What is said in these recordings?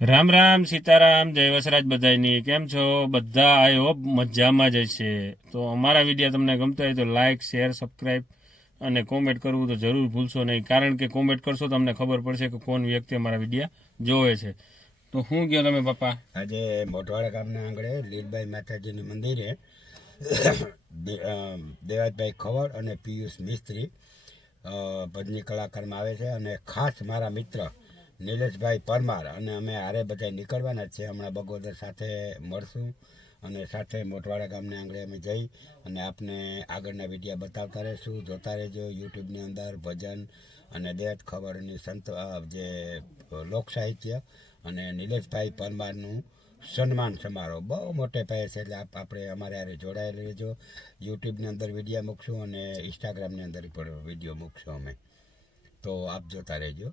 રામ રામ, સીતારામ, જય વસરાજ બધાની કેમ છો? બધા આઈ હોપ મજામાં જ છે તો અમારા વીડિયો તમને ગમતા હોય તો લાઇક શેર સબસ્ક્રાઈબ અને કોમેન્ટ કરવું તો જરૂર ભૂલશો નહીં. કારણ કે કોમેન્ટ કરશો તમને ખબર પડશે કે કોણ વ્યક્તિ અમારા વિડીયા જોવે છે. તો શું ગયો તમે, પપ્પા? આજે મોટવાડા ગામના આંગણે લીલભાઈ માતાજીનું મંદિરે દેવાજભાઈ ખવડ અને પિયુષ મિસ્ત્રી ભજની કલાકારમાં આવે છે અને ખાસ મારા મિત્ર નિલેશભાઈ પરમાર અને અમે હારે બધા નીકળવાના જ છે હમણાં બગોદર સાથે મળશું અને સાથે મોટવાડા ગામને આંગળે અમે જઈ અને આપને આગળના વિડીયા બતાવતા રહેશું. જોતા રહેજો યુટ્યુબની અંદર ભજન અને દેત ખબરની સંત જે લોક સાહિત્ય અને નિલેશભાઈ પરમારનું સન્માન સમારોહ. બહુ મોટે પાયે છે એટલે આપ, આપણે અમારે હારે જોડાયેલા રહેજો. યુટ્યુબની અંદર વીડિયો મૂકશું અને ઇન્સ્ટાગ્રામની અંદર પણ વીડિયો મૂકશું અમે. તો આપ જોતા રહેજો.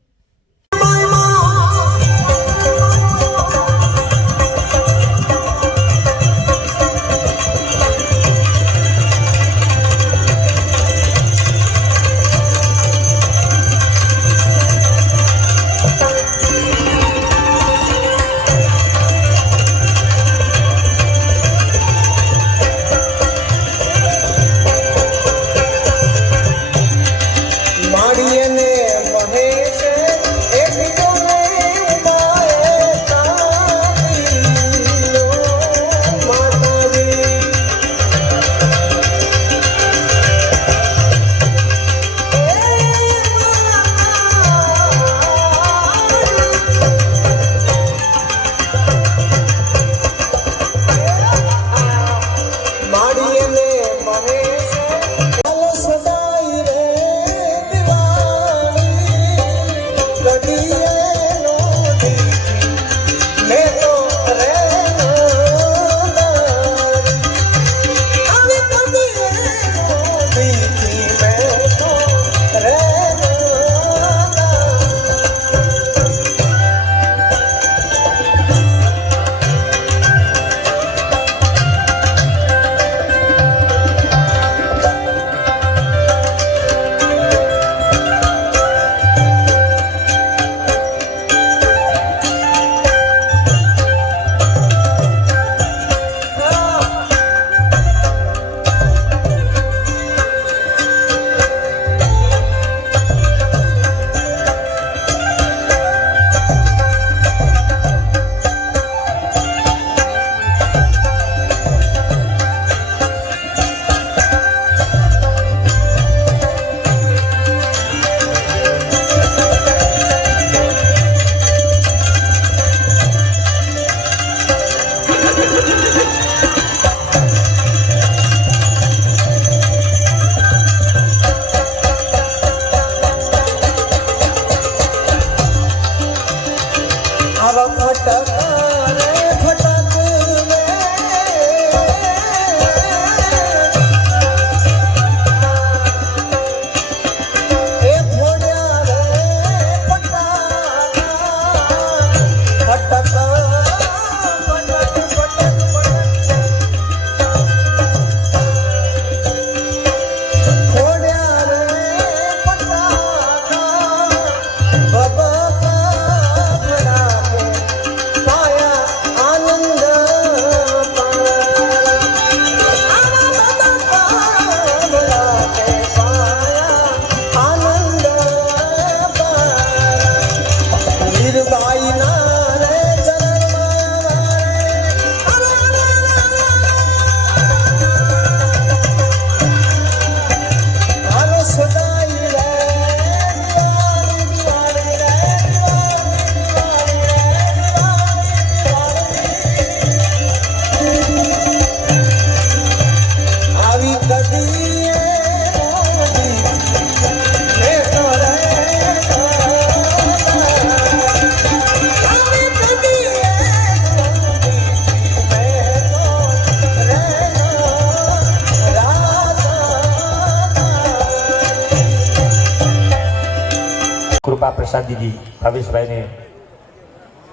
કૃપા પ્રસાદજી ભાવેશભાઈને,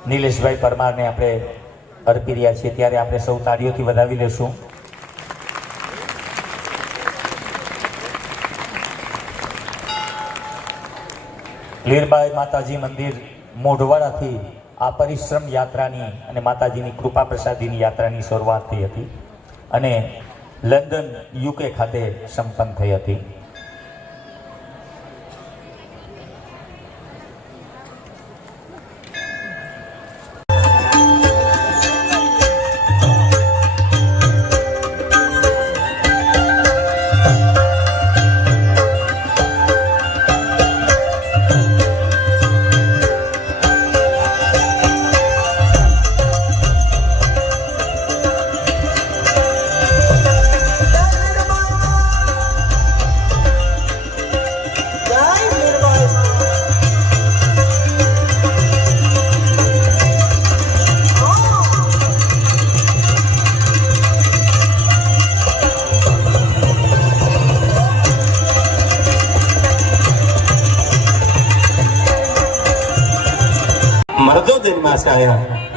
નિલેશભાઈ પરમારને આપણે અર્પી રહ્યા છીએ. ત્યારે આપણે સૌ તાળીઓથી વધાવી લેશું. લીરબાઈ માતાજી મંદિર મોઢવાડાથી આ પરિશ્રમ યાત્રાની અને માતાજીની કૃપા પ્રસાદીની યાત્રાની શરૂઆત થઈ હતી અને લંડન યુકે ખાતે સંપન્ન થઈ હતી.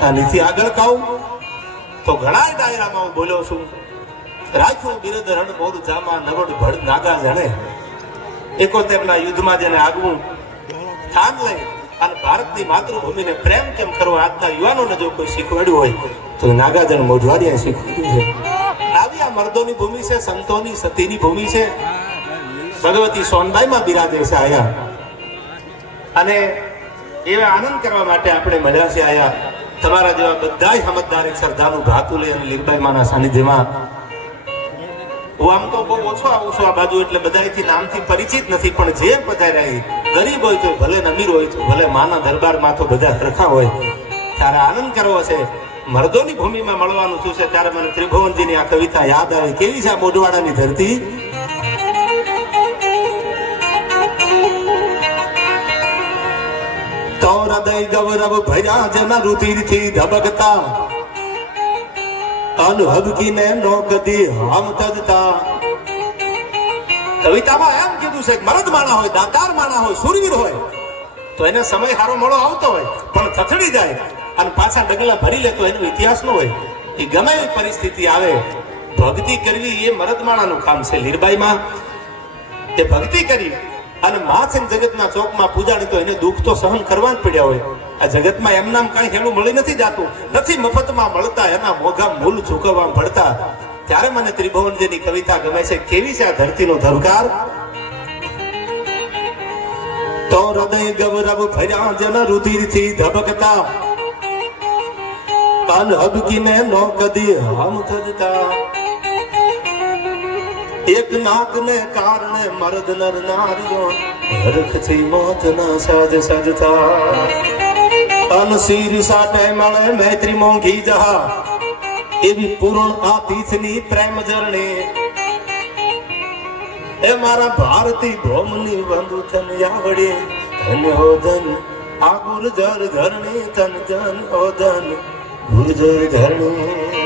આનીથી આગળ કહું, તો ઘણા ડાયરામાં હું બોલ્યો છું, રાખ્યું બિરદ રણ મોર જામા નવડ ભડ નાગા જણે. એકોતેરના યુદ્ધમાં જેને આગવું સ્થાન લઈ અને ભારતની માતૃભૂમિને પ્રેમ કેમ કરવો આજના યુવાનોને જો કોઈ શીખવાડ્યું હોય, તો નાગાજન મોઢવાડિયા શીખવાડ્યું છે. આવી આ મર્દોની ભૂમિ છે, સંતોની સતીની ભૂમિ છે. ભગવતી સોનબાઈમાં બિરાજે છે આયા. અને એવા આનંદ કરવા માટે આપણે મળ્યા છે આયા. તમારા જેવા બધાય સમજદાર એક શ્રદ્ધાનું ભાતું લઈ અને લીરબાઈ માના સાનિધ્યમાં હું આમ તો બહુ ઓછો આવું છું આ બાજુ એટલે બધાયથી નામથી પરિચિત નથી, પણ જે પધાર્યા રહી ગરીબ હોય તો ભલે અમીર હોય તો ભલે માના દરબારમાં તો બધા સરખા હોય. ત્યારે આનંદ કરવો છે. મર્દોની ભૂમિમાં મળવાનું શું છે? ત્યારે મને ત્રિભુવનજીની આ કવિતા યાદ આવે. કેવી છે આ મોઢવાડાની ધરતી? તો હૃદય ગૌરવ ભર્યા જેના રુધિરથી ધબકતા. અનહબકીને નો કદી હમ તજતા. કવિતામાં એમ કીધું છે મરદ માણા હોય, દાતાર માણા હોય, સુરવીર હોય, તો એને સમય હારો મોડો આવતો હોય, પણ થથડી જાય અને પાછા ડગલા ભરી લે તો એનો ઇતિહાસ નો હોય. એ ગમે એવી પરિસ્થિતિ આવે, ભક્તિ કરવી એ મરદ માણાનું કામ છે. લીરબાઈમાં એ ભક્તિ કરી અને માથે જગતના ચોકમાં પૂજાણી તો એને દુઃખ તો સહન કરવા જ પડ્યા હોય. આ જગતમાં એમ નામ કાંઈ મળી નથી જાતું. નથી મફતમાં મળતા, એના મોઘા મૂલ ચૂકવવા પડતા ત્યારે મને ત્રિભુવનજીની કવિતા ગમે છે. કેવી છે આ ધરતીનો ધરકાર? તો હૃદય ગૌરવ ભર્યા જન રુધિરથી ધબકતા. અન હબકીને નો કદી હમ થજતા. એક નાક ને કારણે મર્દ નર નારીઓ હરખથી મોત ના સાજ સજતા. અન શીર સાટે મળે મૈત્રી મોંઘી જહા. એવી પૂર્ણ આ તીથની પ્રેમ જરણી. એ મારા ભારતી ભોમની બંધુ તન યાવડે ધન હો ધન આ ગુરજર ધરણી, તન જન ઓ ધન ગુર્જર ધરણી.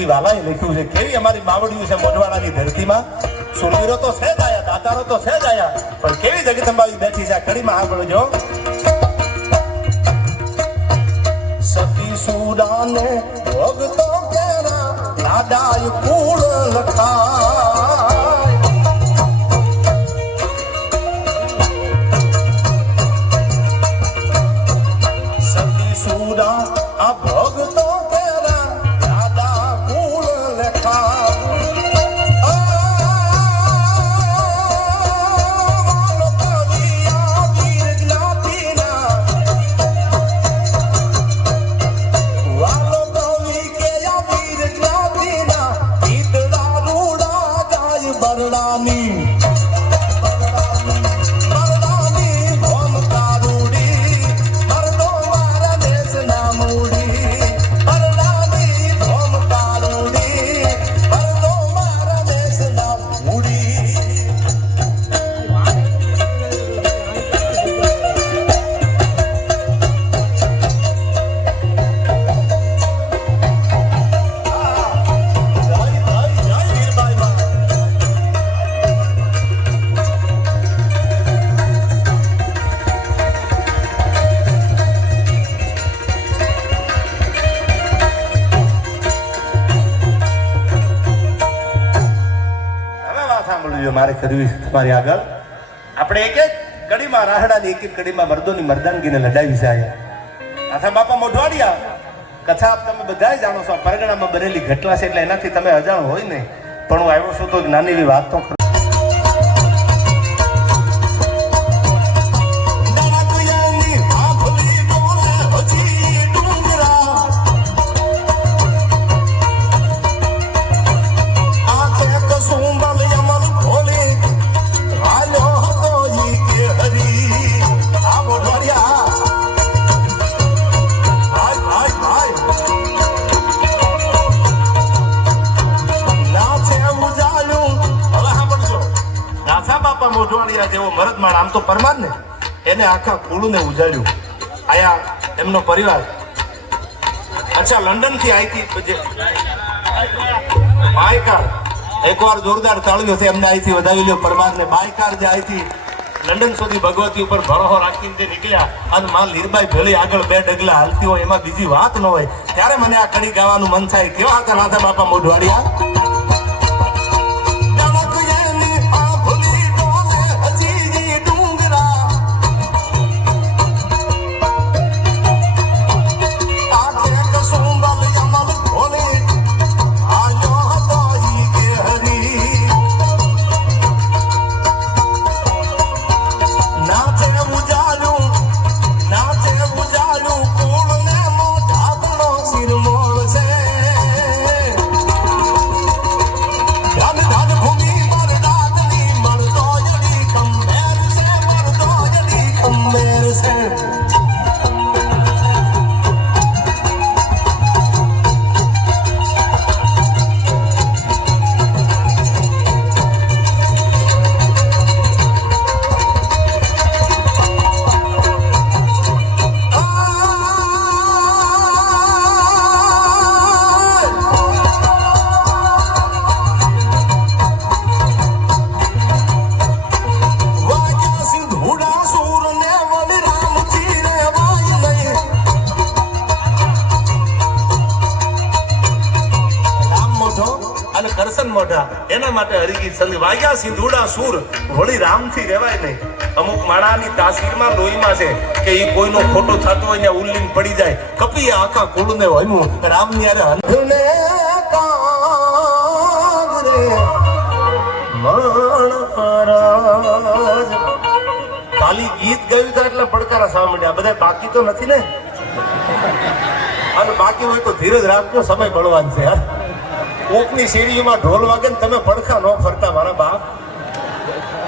માટે વાલાએ લખ્યું છે, કેવી અમારી માવડીઓ છે મોઢવાડાની ધરતીમાં? સુરવીરો તો છે જ આયા, દાતારો તો છે જ પણ કેવી જગદંબાઈ બેઠી છે આ કડીમાં સાંભળજો સતી સુદાને ભોગતો કેરા, નાદાય કૂળ લખાય. વાત મારે કરવી તમારી આગળ. આપણે એક એક કડીમાં, રાહડાની એક એક કડીમાં મર્દોની મર્દાનગીને લડાવી છે આથા બાપા મોઢવાડિયા, કથા તમે બધા જાણો છો પરગણામાં બનેલી ઘટના છે, એટલે એનાથી તમે અજાણ હોય નહીં. પણ હું આવ્યો છું તો નાની એવી વાત તો મરદમાળ તો પરમાર ને. એને આખા કુળને ઉજાડ્યું. આયા એમનો પરિવાર. અચ્છા લંડનથી આવી બાયકાર. એકવાર જોરદાર તાળીઓ છે, એમને અહીંથી વધાવી લ્યો. પરમાર ને બાયકાર જે અહીંથી લંડન સુધી ભગવતી ઉપર ભરોહો રાખીને જે નીકળ્યા, અને માં લીરબાઈ ભેળી આગળ બે ડગલા હાલતી હોય, એમાં બીજી વાત ન હોય. ત્યારે મને આ કડી ગાવાનું મન થાય, કેવા હતા નાથા બાપા મોઢવાડિયા? માણાની તાસીરમાં લોહીમાં છે કે એ કોઈનો ખોટો થતો હોય ને ઉલ્લીન પડી જાય. કપી આખા કુળને હન્યું હન- ને. ખાલી ગીત ગાયું હતા એટલે પડકારા સામે મળ્યા બધા બાકી તો નથી ને? અને બાકી હોય તો ધીરજ રાખજો સમય બળવાન છે. યાર કોકની શેરીમાં ઢોલ વાગે ને તમે પડખા ન ફરતા મારા બાપ.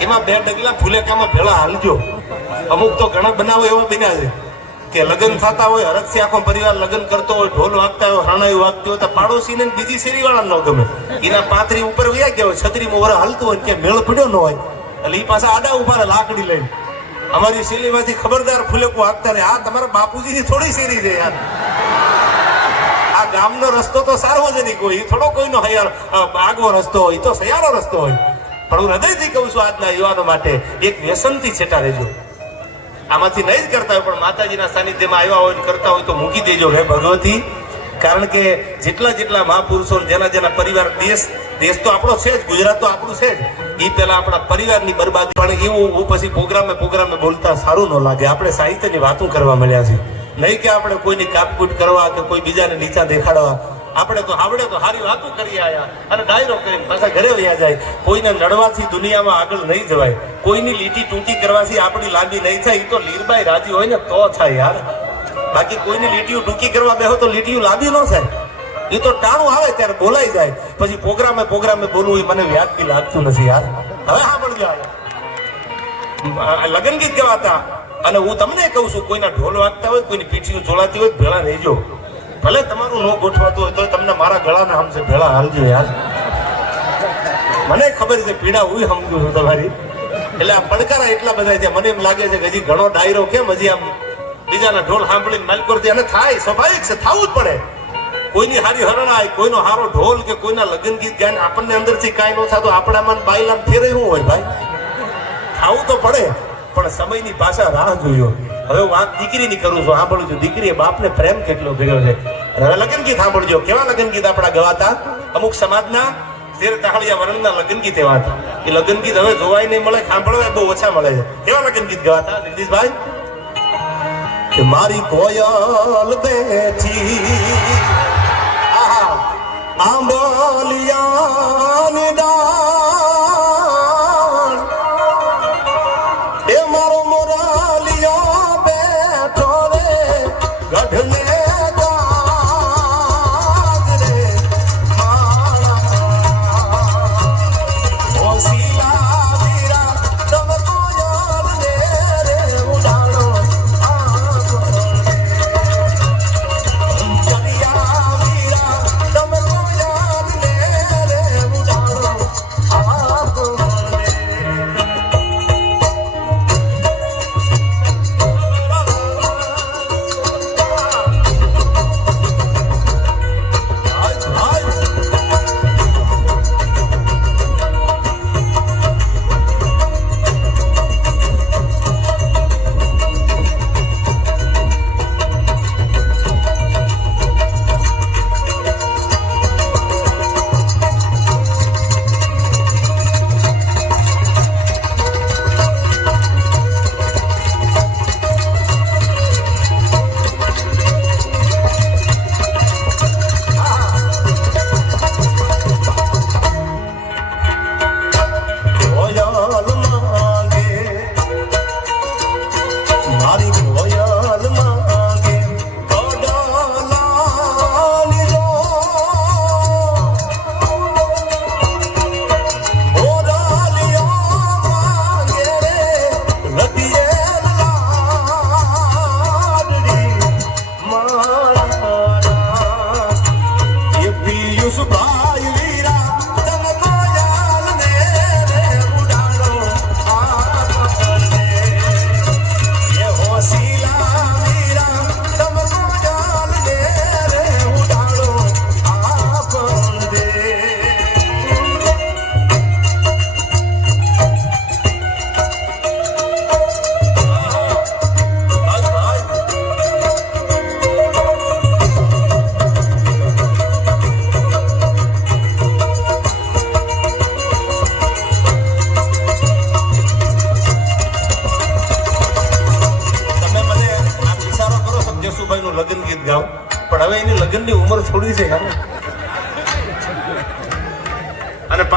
એમાં બે ડગલા ફુલેકામાં ભેળા હાલજો. અમુક તો ઘણા બનાવો એવા બન્યા કે લગ્ન થતા હોય, હરખથી આખો પરિવાર લગ્ન કરતો હોય, ઢોલ વાગતા હોય હરણાયું વાગતી હોય, તો પાડોશીને બીજી શેરી વાળા ન ગમે. એના પાથરી ઉપર વ્યા ગયા હોય, છત્રીમાં વરા હાલતું હોય કે મેળ પડ્યો ન હોય. એટલે એ પાછા આડા ઊભા રહે, લાકડી લઈને. અમારી શેરીમાંથી ખબરદાર ફુલેકો હાંકતા રહે. આ તમારા બાપુજીની થોડી શેરી છે યાર. આ ગામનો રસ્તો તો સાર્વજનિક હોય. એ થોડો કોઈનો હયાર આગવો રસ્તો હોય તો સયારો રસ્તો હોય. પણ હું હૃદયથી કહું છું, આજના યુવાનો માટે એક વ્યસનથી છેટા રહેજો. આમાંથી નહીં જ કરતા હોય, પણ માતાજીના સાનિધ્યમાં આવ્યા હોય કરતા હોય તો મૂકી દેજો હે ભગવતી. કારણ કે જેટલા જેટલા મહાપુરુષો જેના જેના પરિવાર, દેશ દેશ તો આપણો છે જ, ગુજરાત તો આપણું છે જ. એ પહેલા આપણા પરિવારની બરબાદી. પણ એવું હું પછી પ્રોગ્રામે પ્રોગ્રામે બોલતા સારું ન લાગે. આપણે સાહિત્યની વાતો કરવા મળ્યા છે. નહીં કે આપણે કોઈની કાપકૂટ કરવા કે કોઈ બીજાને નીચા દેખાડવા. આપણે તો આવડે તો સારી વાતો કરી આયા અને ડાયરો કરીને પાછા ઘરે વયા જાય. કોઈને નડવાથી દુનિયામાં આગળ નહીં જવાય. કોઈની લીટી ટૂંકી કરવાથી આપણી લાંબી નહીં થાય. એ તો લીરબાઈ રાજી હોય ને તો થાય યાર. બાકી કોઈની લીટીઓ ટૂંકી કરવા બેહો તો લીટીઓ લાંબી ન થાય. એ તો ટાણું આવે ત્યારે બોલાઈ જાય. પછી પ્રોગ્રામે પ્રોગ્રામે બોલવું એ મને વ્યાજબી લાગતું નથી યાર. હવે સાંભળજો આ લગ્ન ગીત ગવાતા. અને હું તમને કહું છું, કોઈના ઢોલ વાગતા હોય, કોઈની પીઠીઓ જોડાતી હોય ભેળા રહેજો. ભલે તમારું ન ગોઠવાતું હોય તો તમને મારા ગળાના સમજે ભેળા હાલજો યાર. મને ખબર છે, પીડા હું સમજુ છું તમારી. એટલે આ પડકારા એટલા બધા છે, મને એમ લાગે છે કે હજી ઘણો ડાયરો કેમ હજી આમ બીજાના ઢોલ સાંભળીને માલકોર અને થાય, સ્વાભાવિક છે, થવું જ પડે. કોઈની હારી હરણાય, કોઈનો હારો ઢોલ કે કોઈના લગ્ન ગીત ગાય આપણને અંદરથી કાંઈ ન થતું આપણામાં બાયલામ ફેરે શું હોય ભાઈ. ખાવું તો પડે, પણ સમયની પાછા રાહ જોયો. હવે હું વાત દીકરીની કરું છું સાંભળું દીકરીએ બાપને પ્રેમ કેટલો ભેગો છે. હવે લગ્ન ગીત સાંભળજો. કેવા લગ્ન ગીત આપણા ગવાતા? અમુક સમાજના તેર તાહળિયા વર્ણના લગ્ન ગીત એવા હતા. એ લગ્ન ગીત હવે જોવાય નહીં મળે સાંભળવા બહુ ઓછા મળે છે. કેવા લગ્ન ગીત ગવાતા જગદીશભાઈ કે મારી કોયલ બેઠી આહા,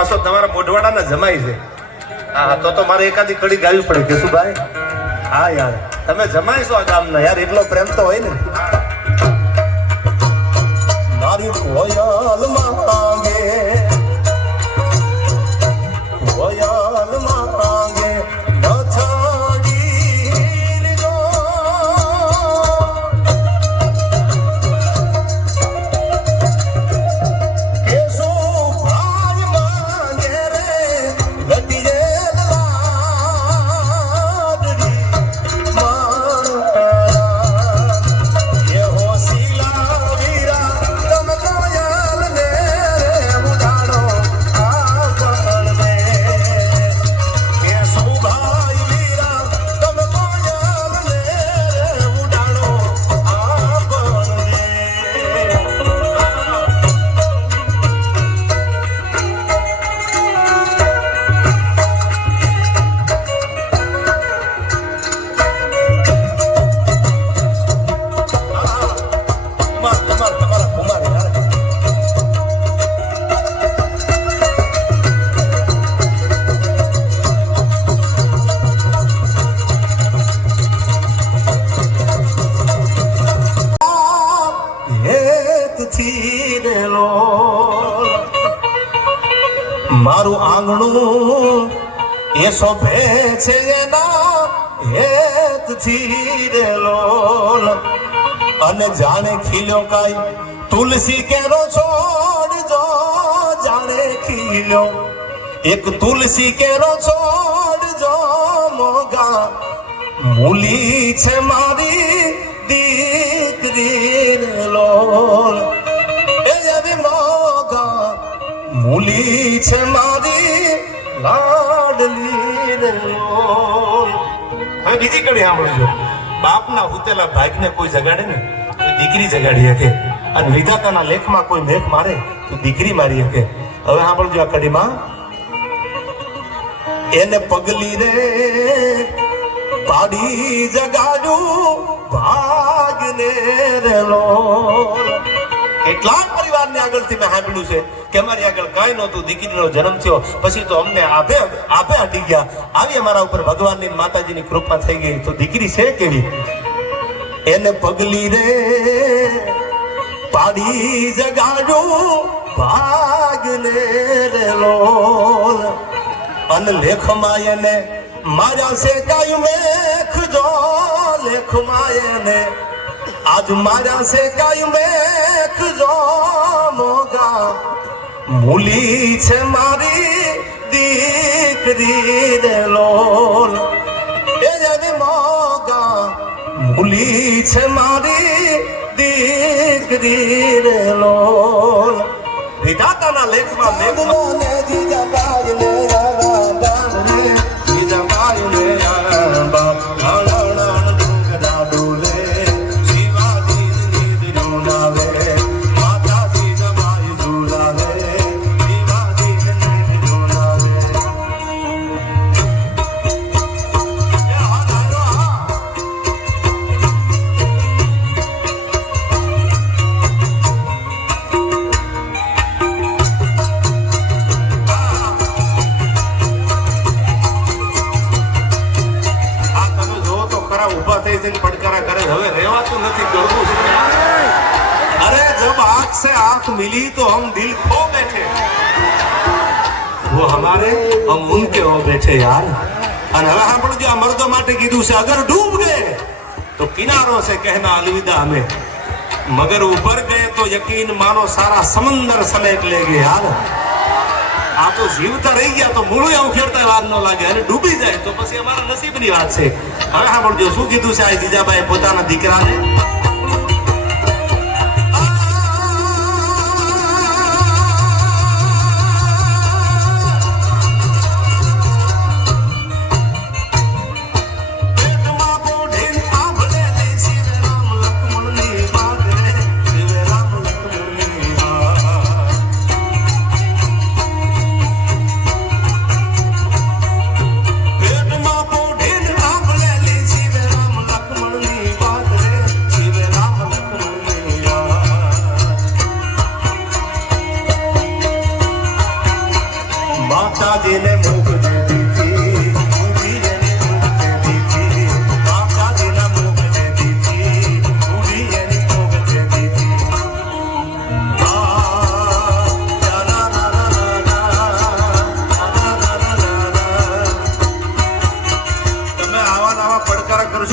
પાછો તમારા મોઢવાડાના જમાય છે. હા તો તો મારે એકાદી કડી ગાવી પડે, કેશુભાઈ. હા, યાર. તમે જમાઈ છો આ ગામના, યાર, એટલો પ્રેમ તો હોય ને. મારી કોયલ મારું આંગણું એ શોભે છે એના હેતથી રે લોલ અને જાણે ખીલ્યો કાઈ તુલસી કેરો છોડ જો જાણે ખીલ્યો એક તુલસી કેરો છોડ જો મોગા મૂલી છે મારી દીકરી રે લોલ મૂલી છે મારી હવે બીજી કડી સાંભળજો. બાપના હુતેલા ભાગને કોઈ જગાડે ને દીકરી જગાડી શકે. અને વિધાતાના લેખમાં કોઈ મેઘ મારે, તો દીકરી મારી શકે. હવે સાંભળજો આ કડીમાં. એને પગલી રે પાડી જગાડું ભાગને લોલ કેટલાક પરિવારને આગળથી મેં સાંભળ્યું છે કે અમારી આગળ કાંઈ નહોતું, દીકરીનો જન્મ થયો. પછી તો અમને આભે આભે હટી ગયા. આવી અમારા ઉપર ભગવાનની માતાજીની કૃપા થઈ ગઈ. તો દીકરી છે કેવી? એને પગલી રે પાડી જગાડો ભાગને રે લોલ. અન લેખમાં એને મારા સે કાયું મેખ જો, લેખમાં એને આજ મારા સે કાયું મેખ જો મોગા. મૂલી છે મારી દીકરી રે લોલ. એ જેવી મોગા. મૂલી છે મારી દીકરી રે લોલ. વિધાતાના લેખમાં મેઘમાં આ से कहना अलविदा हमें मगर ऊपर गए तो यकीन मानो सारा समंदर समेट लेंगे यार આ તો જીવતા રહી ગયા તો મૂળું એવું ખેડતા વાર ન લાગે અને ડૂબી જાય તો પછી અમારા નસીબની વાત છે હવે સાંભળજો શું કીધું છે આ જીજાબાઈ પોતાના દીકરાને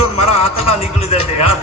ને મારા હાથના નીકળી જશે યાર.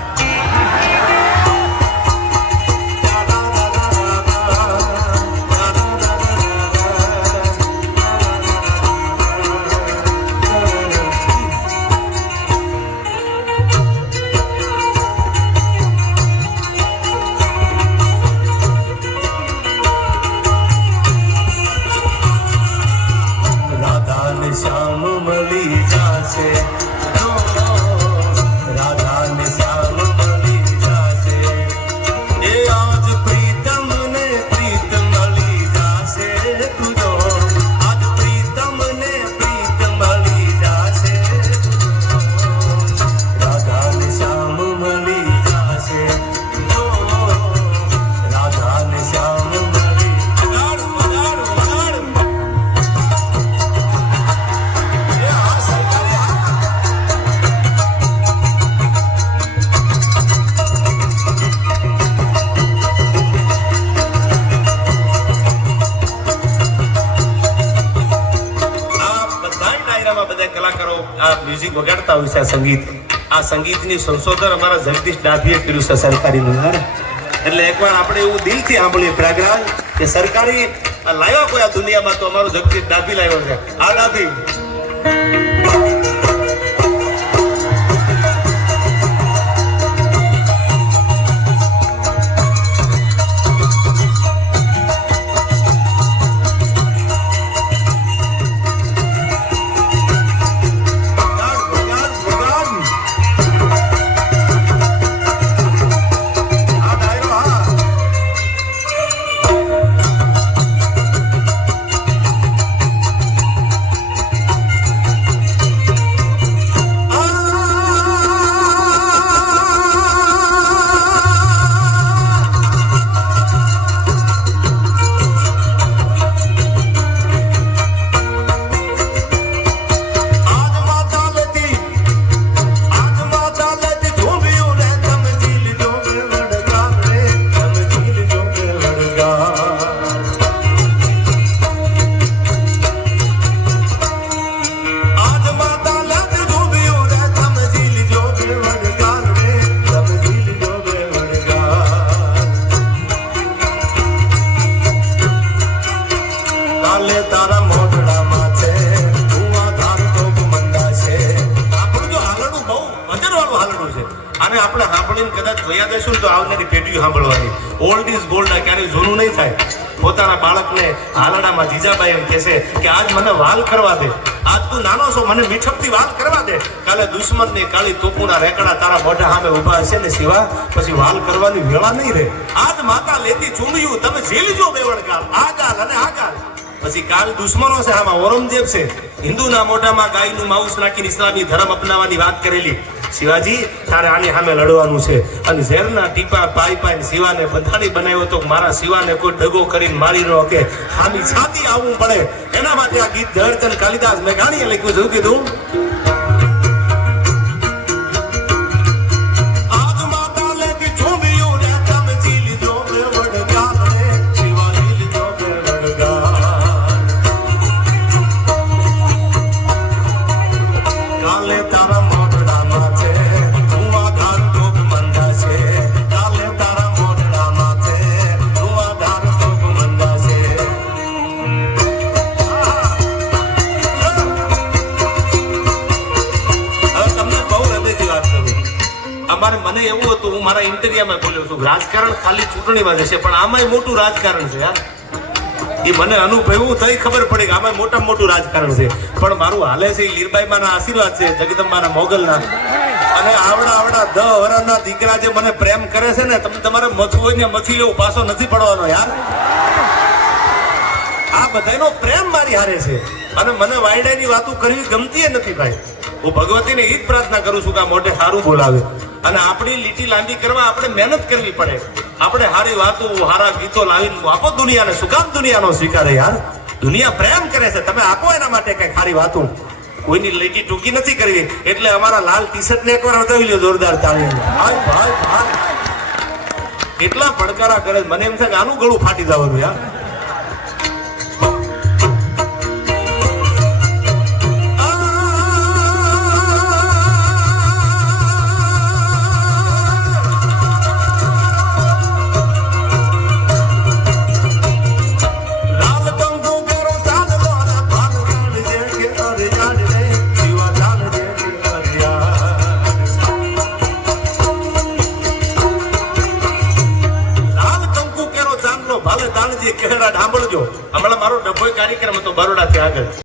છે સંગીત. આ સંગીતની સંશોધન અમારા જગદીશ ડાભીએ કર્યું છે સરકારી અંદર. એટલે એકવાર આપણે એવું દિલથી સાંભળીએ પ્રયાગરાજ કે સરકારી લાવ્યા કોઈ આ દુનિયામાં તો અમારો જગદીશ ડાભી લાવ્યો છે. આ ડાભી. કાલે તારા મોઢડામાં છે હું આધાર તો મંદા છે આપણું જો હાલડું બહુ વજન હાલડું છે. અને આપણે સાંભળીને કદાચ વયા દેશું તો આવનારી પેઢીઓ સાંભળવાની. ઓલ્ડ ઇઝ ગોલ્ડ આ ક્યારેય જૂનું નહીં થાય. પોતાના બાળકને હાલડામાં જીજાબાઈ એમ કહેશે કે આજ મને વાલ કરવા દે. આજ તું નાનો છો, મને મીઠપથી વાલ કરવા દે. કાલે દુશ્મનની કાળી તોપુના રેકડા તારા મોઢા સામે ઊભા હશે ને સિવા પછી વાલ કરવાની વેળા નહીં રહે. આજ માતા લેતી ચૂંબિયું તમે ઝીલજો બેવડ ગાલ આ ગાલ અને આ ગાલ. પછી કાલ દુશ્મનો છે આમાં, ઔરંગઝેબ છે. હિન્દુના મોઢામાં ગાયનું માઉસ નાખીને ઇસ્લામી ધર્મ અપનાવવાની વાત કરેલી. શિવાજી, તારે આની સામે લડવાનું છે. અને ઝેરના ટીપા પાઈ પાઈ શિવાને બંધાણી બનાવ્યો તો મારા શિવાને કોઈ ડગો કરીને મારી ન કે ખામી છાતી આવવું પડે. એના માટે આ ગીત ધરચંદ કાલિદાસ મેઘાણીએ લખ્યું છે. શું કીધું? ચૂંટણીમાં જશે પણ આમાંય મોટું રાજકારણ છે યાર એ મને અનુભવ્યું થઈ ખબર પડી કે આમાં મોટા મોટું રાજકારણ છે. પણ મારું હાલે છે એ લીરબાઈમાંના આશીર્વાદ છે, જગદંબાના મોગલના. અને આવડા આવડા દ વરાના દીકરા જે મને પ્રેમ કરે છે ને, તમે તમારે મથું હોય ને, મથી લેવું પાછો નથી પડવાનો, યાર. આ બધાનો પ્રેમ મારી હારે છે. અને મને વાયડાની વાતો કરવી ગમતી નથી, ભાઈ. હું ભગવતીને એ જ પ્રાર્થના કરું છું કે આ મોઢે સારું બોલાવે. અને આપણી લીટી લાંબી કરવા આપણે મહેનત કરવી પડે. આપણે સારી વાતો સારા ગીતો લાવીને આપો દુનિયાને શું કામ દુનિયાનો સ્વીકારે યાર. દુનિયા પ્રેમ કરે છે. તમે આપો એના માટે કઈ સારી વાતો. કોઈની લીટી ટૂંકી નથી કરવી. એટલે અમારા લાલ ટી શર્ટ ને એકવાર વધાવી લ્યો જોરદાર તાળી ભાઈ ભાઈ ભાઈ એટલા પડકારા કરે છે, મને એમ થાય કે આનું ગળું ફાટી જવાનું યાર. હતો બરોડાથી આગળ